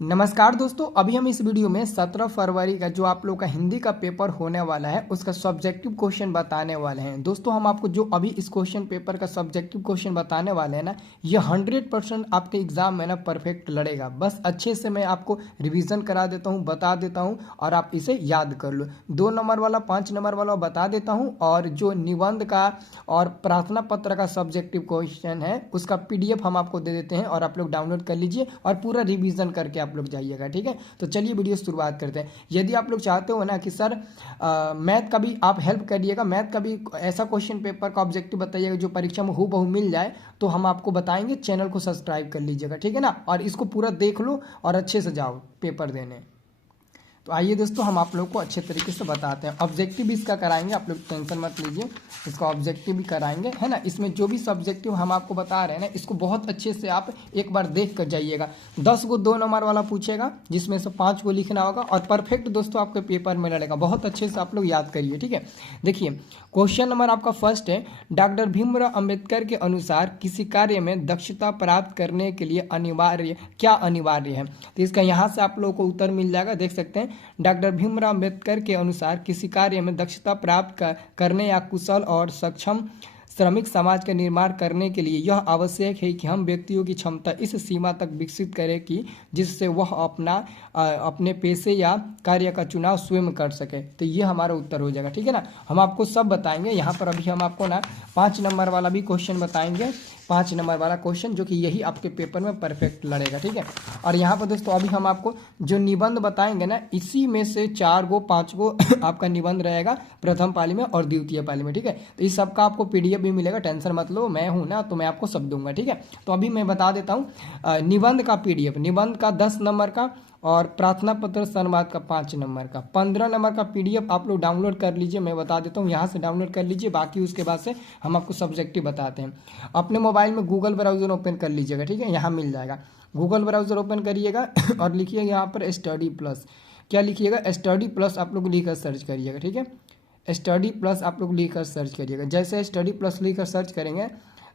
नमस्कार दोस्तों, अभी हम इस वीडियो में 17 फरवरी का जो आप लोग का हिंदी का पेपर होने वाला है उसका सब्जेक्टिव क्वेश्चन बताने वाले हैं। दोस्तों हम आपको जो अभी इस क्वेश्चन पेपर का सब्जेक्टिव क्वेश्चन बताने वाले हैं ना, ये 100% आपके एग्जाम में ना परफेक्ट लड़ेगा। बस अच्छे से मैं आपको रिवीजन करा देता हूँ, बता देता हूँ और आप इसे याद कर लो। 2 नंबर वाला 5 नंबर वाला बता देता हूँ और जो निबंध का और प्रार्थना पत्र का सब्जेक्टिव क्वेश्चन है उसका PDF हम आपको दे देते हैं और आप लोग डाउनलोड कर लीजिए और पूरा रिवीजन करके आप लोग जाइएगा। ठीक है, तो चलिए वीडियो शुरुआत करते हैं। यदि आप लोग चाहते हो ना कि सर मैथ का भी आप हेल्प करिएगा, मैथ का भी ऐसा क्वेश्चन पेपर का ऑब्जेक्टिव बताइएगा जो परीक्षा में हूबहू मिल जाए, तो हम आपको बताएंगे। चैनल को सब्सक्राइब कर लीजिएगा, ठीक है ना, और इसको पूरा देख लो और अच्छे से जाओ पेपर देने। तो आइए दोस्तों हम आप लोग को अच्छे तरीके से बताते हैं। ऑब्जेक्टिव भी इसका कराएंगे, आप लोग टेंशन मत लीजिए, इसका ऑब्जेक्टिव भी कराएंगे, है ना। इसमें जो भी सब्जेक्टिव हम आपको बता रहे हैं ना, इसको बहुत अच्छे से आप एक बार देख कर जाइएगा। 10 को 2 नंबर वाला पूछेगा जिसमें से 5 को लिखना होगा और परफेक्ट दोस्तों आपके पेपर में लड़ेगा। बहुत अच्छे से आप लोग याद करिए, ठीक है। देखिए क्वेश्चन नंबर आपका फर्स्ट है, डॉक्टर भीमराव अंबेडकर के अनुसार किसी कार्य में दक्षता प्राप्त करने के लिए क्या अनिवार्य है। तो इसका यहाँ से आप लोगों को उत्तर मिल जाएगा, देख सकते हैं। डॉक्टर भीमराव अंबेडकर के अनुसार किसी कार्य में दक्षता प्राप्त करने या कुशल और सक्षम श्रमिक समाज का निर्माण करने के लिए यह आवश्यक है कि हम व्यक्तियों की क्षमता इस सीमा तक विकसित करें कि जिससे वह अपने पेशे या कार्य का चुनाव स्वयं कर सके। तो ये हमारा उत्तर हो जाएगा, ठीक है ना। हम आपको सब बताएंगे यहाँ पर। अभी हम आपको ना 5 नंबर वाला भी क्वेश्चन बताएंगे, 5 नंबर वाला क्वेश्चन जो कि यही आपके पेपर में परफेक्ट लड़ेगा, ठीक है। और यहाँ पर दोस्तों अभी हम आपको जो निबंध बताएंगे ना, इसी में से 4 गो 5 गो आपका निबंध रहेगा प्रथम पाली में और द्वितीय पाली में, ठीक है। तो इस सबका आपको PDF भी मिलेगा, टेंशन मत लो, मैं हूँ ना तो मैं आपको सब दूंगा, ठीक है। तो अभी मैं बता देता हूँ निबंध का PDF, निबंध का 10 नंबर का और प्रार्थना पत्र संवाद का 5 नंबर का 15 नंबर का PDF आप लोग डाउनलोड कर लीजिए। मैं बता देता हूँ, यहाँ से डाउनलोड कर लीजिए, बाकी उसके बाद से हम आपको सब्जेक्टिव बताते हैं। अपने मोबाइल में गूगल ब्राउज़र ओपन कर लीजिएगा, ठीक है, यहाँ मिल जाएगा। गूगल ब्राउज़र ओपन करिएगा और लिखिएगा यहाँ पर स्टडी प्लस। क्या लिखिएगा? स्टडी प्लस आप लोग लिखकर सर्च करिएगा, ठीक है। स्टडी प्लस आप लोग लिखकर सर्च करिएगा। जैसे स्टडी प्लस लिखकर सर्च करेंगे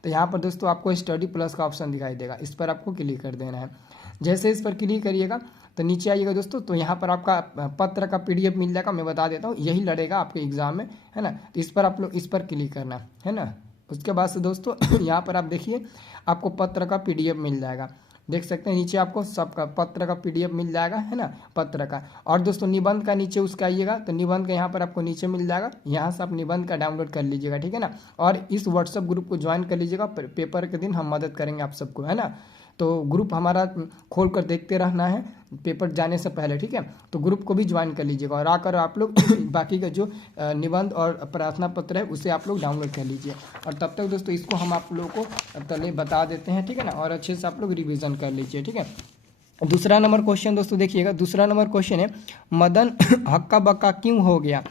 तो यहाँ पर दोस्तों आपको स्टडी प्लस का ऑप्शन दिखाई देगा, इस पर आपको क्लिक कर देना है। जैसे इस पर क्लिक करिएगा तो नीचे आइएगा दोस्तों, तो यहाँ पर आपका पत्र का PDF मिल जाएगा। मैं बता देता हूँ, यही लड़ेगा आपके एग्जाम में, है ना। तो इस पर आप लोग इस पर क्लिक करना है ना। उसके बाद से दोस्तों यहाँ पर आप देखिए आपको पत्र का PDF मिल जाएगा, देख सकते हैं। नीचे आपको सबका पत्र का PDF मिल जाएगा, है ना, पत्र का। और दोस्तों निबंध का नीचे उसका आइएगा तो निबंध का यहाँ पर आपको नीचे मिल जाएगा, यहाँ से आप निबंध का डाउनलोड कर लीजिएगा, ठीक है ना। और इस WhatsApp ग्रुप को ज्वाइन कर लीजिएगा, पेपर के दिन हम मदद करेंगे आप सबको, है ना। तो ग्रुप हमारा खोल कर देखते रहना है पेपर जाने से पहले, ठीक है। तो ग्रुप को भी ज्वाइन कर लीजिएगा और आकर आप लोग बाकी का जो निबंध और प्रार्थना पत्र है उसे आप लोग डाउनलोड कर लीजिए। और तब तक दोस्तों इसको हम आप लोगों को पहले बता देते हैं, ठीक है ना, और अच्छे से आप लोग रिवीजन कर लीजिए, ठीक है। दूसरा नंबर क्वेश्चन दोस्तों देखिएगा, दूसरा नंबर क्वेश्चन है, मदन हक्का बक्का क्यों हो गया।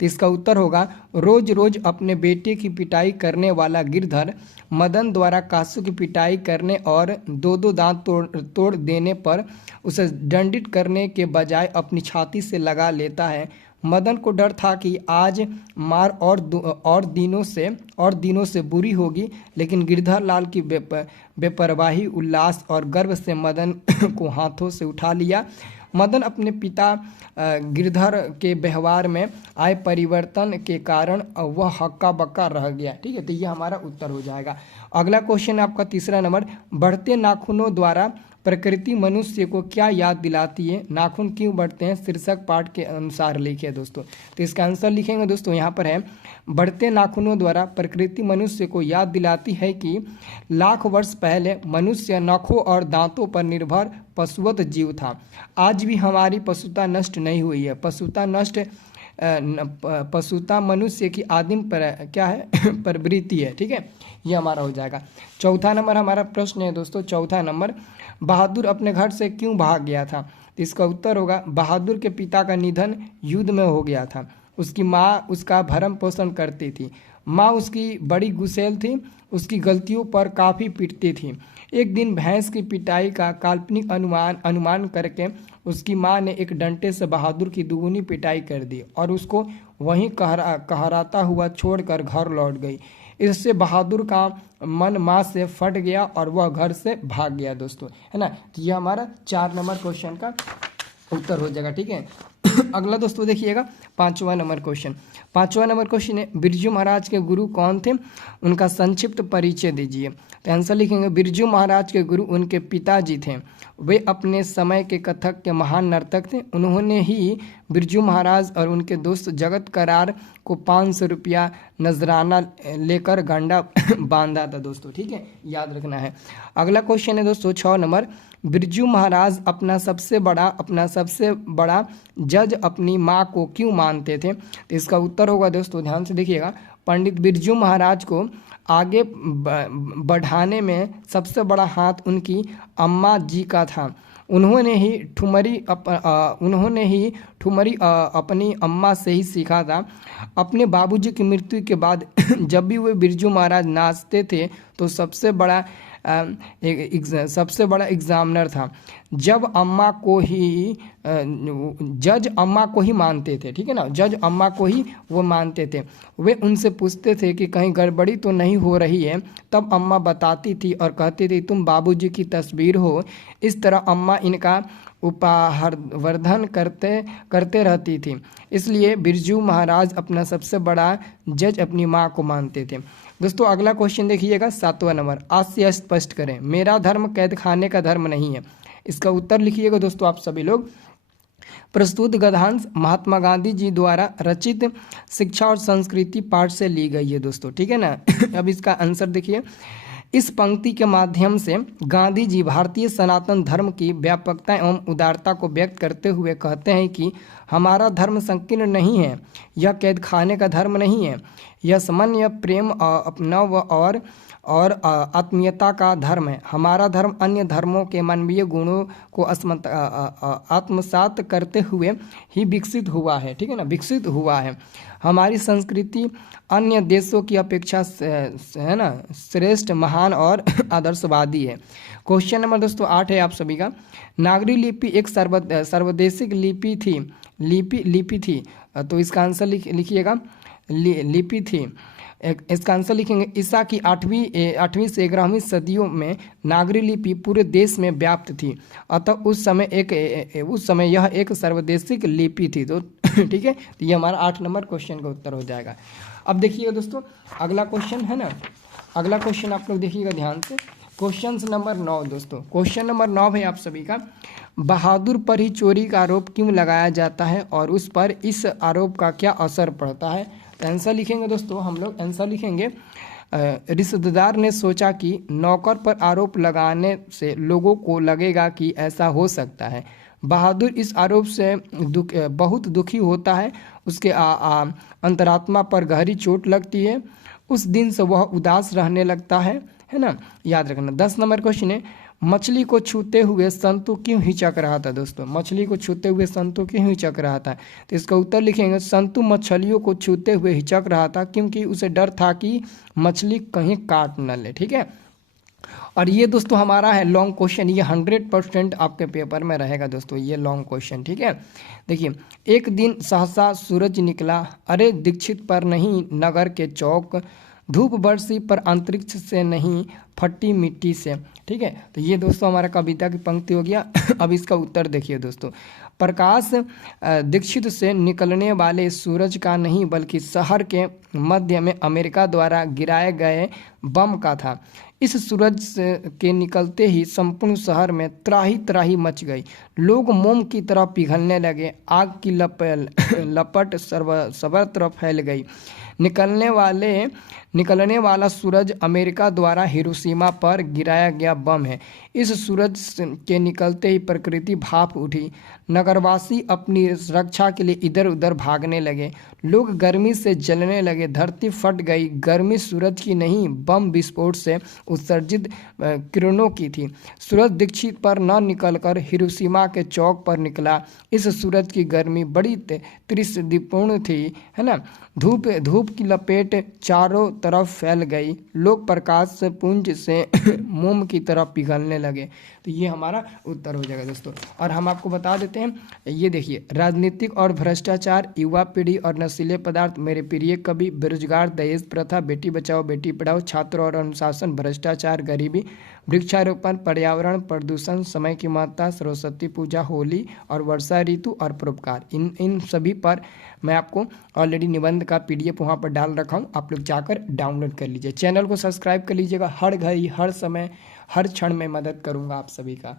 तो इसका उत्तर होगा, रोज रोज अपने बेटे की पिटाई करने वाला गिरधर मदन द्वारा कासू की पिटाई करने और दो दो दांत तोड़ देने पर उसे दंडित करने के बजाय अपनी छाती से लगा लेता है। मदन को डर था कि आज मार और दिनों से बुरी होगी, लेकिन गिरधर लाल की बेपरवाही, उल्लास और गर्व से मदन को हाथों से उठा लिया। मदन अपने पिता गिरधर के व्यवहार में आए परिवर्तन के कारण वह हक्का बक्का रह गया, ठीक है। तो ये हमारा उत्तर हो जाएगा। अगला क्वेश्चन आपका तीसरा नंबर, बढ़ते नाखूनों द्वारा प्रकृति मनुष्य को क्या याद दिलाती है, नाखून क्यों बढ़ते हैं, शीर्षक पाठ के अनुसार लिखिए दोस्तों। तो इसका आंसर लिखेंगे दोस्तों, यहाँ पर है, बढ़ते नाखूनों द्वारा प्रकृति मनुष्य को याद दिलाती है कि लाख वर्ष पहले मनुष्य नखों और दांतों पर निर्भर पशुवत जीव था। आज भी हमारी पशुता नष्ट नहीं हुई है। पशुता मनुष्य की आदिम क्या है प्रवृत्ति है, ठीक है। ये हमारा हो जाएगा। चौथा नंबर हमारा प्रश्न है दोस्तों, चौथा नंबर, बहादुर अपने घर से क्यों भाग गया था। तो इसका उत्तर होगा, बहादुर के पिता का निधन युद्ध में हो गया था। उसकी माँ उसका भरण पोषण करती थी। माँ उसकी बड़ी गुस्सैल थी, उसकी गलतियों पर काफ़ी पीटती थी। एक दिन भैंस की पिटाई का काल्पनिक अनुमान करके उसकी माँ ने एक डंडे से बहादुर की दुगुनी पिटाई कर दी और उसको वहीं कहराता हुआ छोड़कर घर लौट गई। इससे बहादुर का मन मां से फट गया और वह घर से भाग गया दोस्तों, है ना। तो ये हमारा 4 नंबर क्वेश्चन का उत्तर हो जाएगा, ठीक है। अगला दोस्तों देखिएगा 5वां नंबर क्वेश्चन। 5वां नंबर क्वेश्चन है, बिरजू महाराज के गुरु कौन थे, उनका संक्षिप्त परिचय दीजिए। तो आंसर लिखेंगे, बिरजू महाराज के गुरु उनके पिताजी थे। वे अपने समय के कथक के महान नर्तक थे। उन्होंने ही बिरजू महाराज और उनके दोस्त जगत करार को 500 रुपया नजराना लेकर गंडा बांधा था दोस्तों, ठीक है, याद रखना है। अगला क्वेश्चन है दोस्तों 6 नंबर, बिरजू महाराज अपना सबसे बड़ा जज अपनी माँ को क्यों मानते थे। तो इसका उत्तर होगा दोस्तों, ध्यान से देखिएगा, पंडित बिरजू महाराज को आगे बढ़ाने में सबसे बड़ा हाथ उनकी अम्मा जी का था। उन्होंने ही ठुमरी अपनी अम्मा से ही सीखा था। अपने बाबूजी की मृत्यु के बाद जब भी वे बिरजू महाराज नाचते थे तो सबसे बड़ा एग्जामिनर था। जज अम्मा को ही मानते थे, ठीक है ना, जज अम्मा को ही वो मानते थे। वे उनसे पूछते थे कि कहीं गड़बड़ी तो नहीं हो रही है, तब अम्मा बताती थी और कहती थी तुम बाबूजी की तस्वीर हो। इस तरह अम्मा इनका उपहारवर्धन करते रहती थी। इसलिए बिरजू महाराज अपना सबसे बड़ा जज अपनी माँ को मानते थे। दोस्तों अगला क्वेश्चन देखिएगा 7वां नंबर, आज से स्पष्ट करें, मेरा धर्म कैद खाने का धर्म नहीं है। इसका उत्तर लिखिएगा दोस्तों आप सभी लोग। प्रस्तुत गद्यांश महात्मा गांधी जी द्वारा रचित शिक्षा और संस्कृति पाठ से ली गई है दोस्तों, ठीक है ना। अब इसका आंसर देखिए, इस पंक्ति के माध्यम से गांधी जी भारतीय सनातन धर्म की व्यापकता एवं उदारता को व्यक्त करते हुए कहते हैं कि हमारा धर्म संकीर्ण नहीं है, यह कैद खाने का धर्म नहीं है, यह सामान्य प्रेम अपनाव और आत्मीयता का धर्म है। हमारा धर्म अन्य धर्मों के मानवीय गुणों को आत्मसात करते हुए ही विकसित हुआ है, ठीक है ना, विकसित हुआ है। हमारी संस्कृति अन्य देशों की अपेक्षा है ना श्रेष्ठ, महान और आदर्शवादी है। क्वेश्चन नंबर दोस्तों 8 है आप सभी का, नागरी लिपि एक सर्वदेशिक लिपि थी। तो इसका आंसर लिखिएगा, लिपि थी। इसका आंसर लिखेंगे, ईसा की 8वीं से 11वीं सदियों में नागरी लिपि पूरे देश में व्याप्त थी, अतः उस समय यह एक सर्वदेशिक लिपि थी। तो ठीक है, तो ये हमारा 8 नंबर क्वेश्चन का उत्तर हो जाएगा। अब देखिएगा दोस्तों अगला क्वेश्चन है ना, अगला क्वेश्चन आप लोग देखिएगा ध्यान से, क्वेश्चन नंबर 9 दोस्तों। क्वेश्चन नंबर 9 है आप सभी का, बहादुर पर ही चोरी का आरोप क्यों लगाया जाता है और उस पर इस आरोप का क्या असर पड़ता है। आंसर लिखेंगे दोस्तों हम लोग, आंसर लिखेंगे, रिश्तेदार ने सोचा कि नौकर पर आरोप लगाने से लोगों को लगेगा कि ऐसा हो सकता है। बहादुर इस आरोप से बहुत दुखी होता है, उसके अंतरात्मा पर गहरी चोट लगती है। उस दिन से वह उदास रहने लगता है ना, याद रखना। 10 नंबर क्वेश्चन है, मछली को छूते हुए संतु क्यों हिचक रहा था दोस्तों, मछली को छूते हुए संतु क्यों हिचक रहा था। तो इसका उत्तर लिखेंगे, संतु मछलियों को छूते हुए हिचक रहा था क्योंकि उसे डर था कि मछली कहीं काट न ले, ठीक है। और ये दोस्तों हमारा है लॉन्ग क्वेश्चन, ये 100% आपके पेपर में रहेगा दोस्तों, ये लॉन्ग क्वेश्चन, ठीक है। देखिए, एक दिन सहसा सूरज निकला, अरे दीक्षित पर नहीं नगर के चौक, धूप बरसी पर अंतरिक्ष से नहीं फटी मिट्टी से, ठीक है। तो ये दोस्तों हमारा कविता की पंक्ति हो गया। अब इसका उत्तर देखिए दोस्तों, प्रकाश दीक्षित से निकलने वाले सूरज का नहीं बल्कि शहर के मध्य में अमेरिका द्वारा गिराए गए बम का था। इस सूरज के निकलते ही संपूर्ण शहर में त्राही त्राही मच गई, लोग मोम की तरह पिघलने लगे, आग की लपट सर्वत्र तरफ फैल गई। निकलने वाला सूरज अमेरिका द्वारा हिरोशिमा पर गिराया गया बम है। इस सूरज के निकलते ही प्रकृति भाप उठी, नगरवासी अपनी रक्षा के लिए इधर उधर भागने लगे, लोग गर्मी से जलने लगे, धरती फट गई। गर्मी सूरज की नहीं बम विस्फोट से उत्सर्जित किरणों की थी। सूरज दीक्षित पर न निकलकर हिरोशिमा के चौक पर निकला। इस सूरज की गर्मी बड़ी त्रिशदीपूर्ण थी, है ना। धूप धूप की लपेट चारों तरफ फैल गई। लोग प्रकाश पुंज से मोम की तरह पिघलने लगे। तो ये हमारा उत्तर हो जाएगा दोस्तों। और हम आपको बता देते हैं, ये देखिए, राजनीतिक और भ्रष्टाचार, युवा पीढ़ी और नशीले पदार्थ, मेरे प्रिय कवि, बेरोजगार, दहेज प्रथा, बेटी बचाओ बेटी पढ़ाओ, छात्र और अनुशासन, भ्रष्टाचार, गरीबी, वृक्षारोपण, पर्यावरण, प्रदूषण, समय की महत्ता, सरस्वती पूजा, होली और वर्षा ऋतु और परोपकार, इन सभी पर मैं आपको ऑलरेडी निबंध का पीडीएफ वहाँ पर डाल रखा हूँ, आप लोग जाकर डाउनलोड कर लीजिए। चैनल को सब्सक्राइब कर लीजिएगा। हर घड़ी, हर समय, हर क्षण में मदद करूँगा आप सभी का।